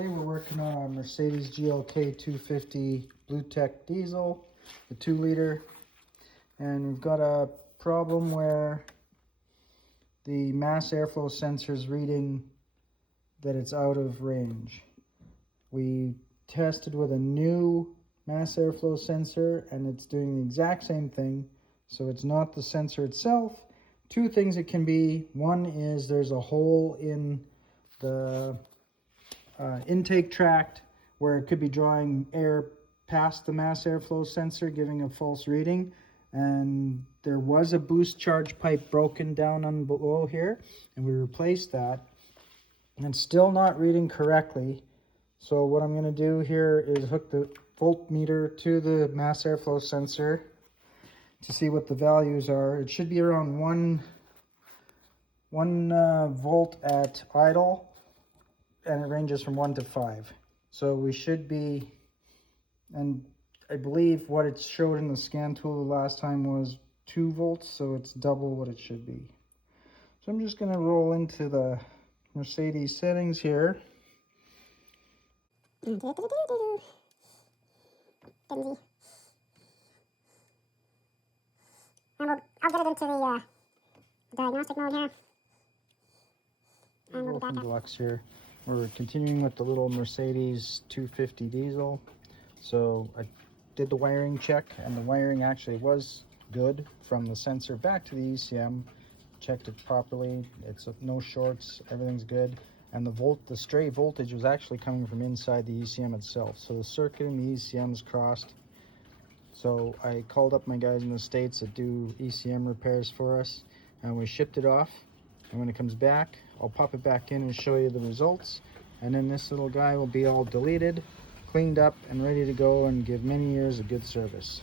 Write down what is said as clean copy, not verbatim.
Today we're working on a Mercedes GLK 250 Blue Tech diesel, the 2-liter, and we've got a problem where the mass airflow sensor is reading that it's out of range. We tested with a new mass airflow sensor and it's doing the exact same thing, so it's not the sensor itself. Two things it can be. One is there's a hole in the intake tract where it could be drawing air past the mass airflow sensor, giving a false reading. And there was a boost charge pipe broken down on below here, and we replaced that, and it's still not reading correctly. So what I'm going to do here is hook the voltmeter to the mass airflow sensor to see what the values are. It should be around one volt at idle, and it ranges from 1 to 5. So we should be, and I believe what it showed in the scan tool the last time was 2 volts, so it's double what it should be. So I'm just going to roll into the Mercedes settings here. I'll get it into the diagnostic mode here. And we'll be back. Deluxe here. We're continuing with the little Mercedes 250 diesel. So I did the wiring check, and the wiring actually was good from the sensor back to the ECM. Checked it properly. It's no shorts. Everything's good. And the stray voltage was actually coming from inside the ECM itself. So the circuit in the ECM is crossed. So I called up my guys in the States that do ECM repairs for us, and we shipped it off. And when it comes back, I'll pop it back in and show you the results. And then this little guy will be all deleted, cleaned up, and ready to go and give many years of good service.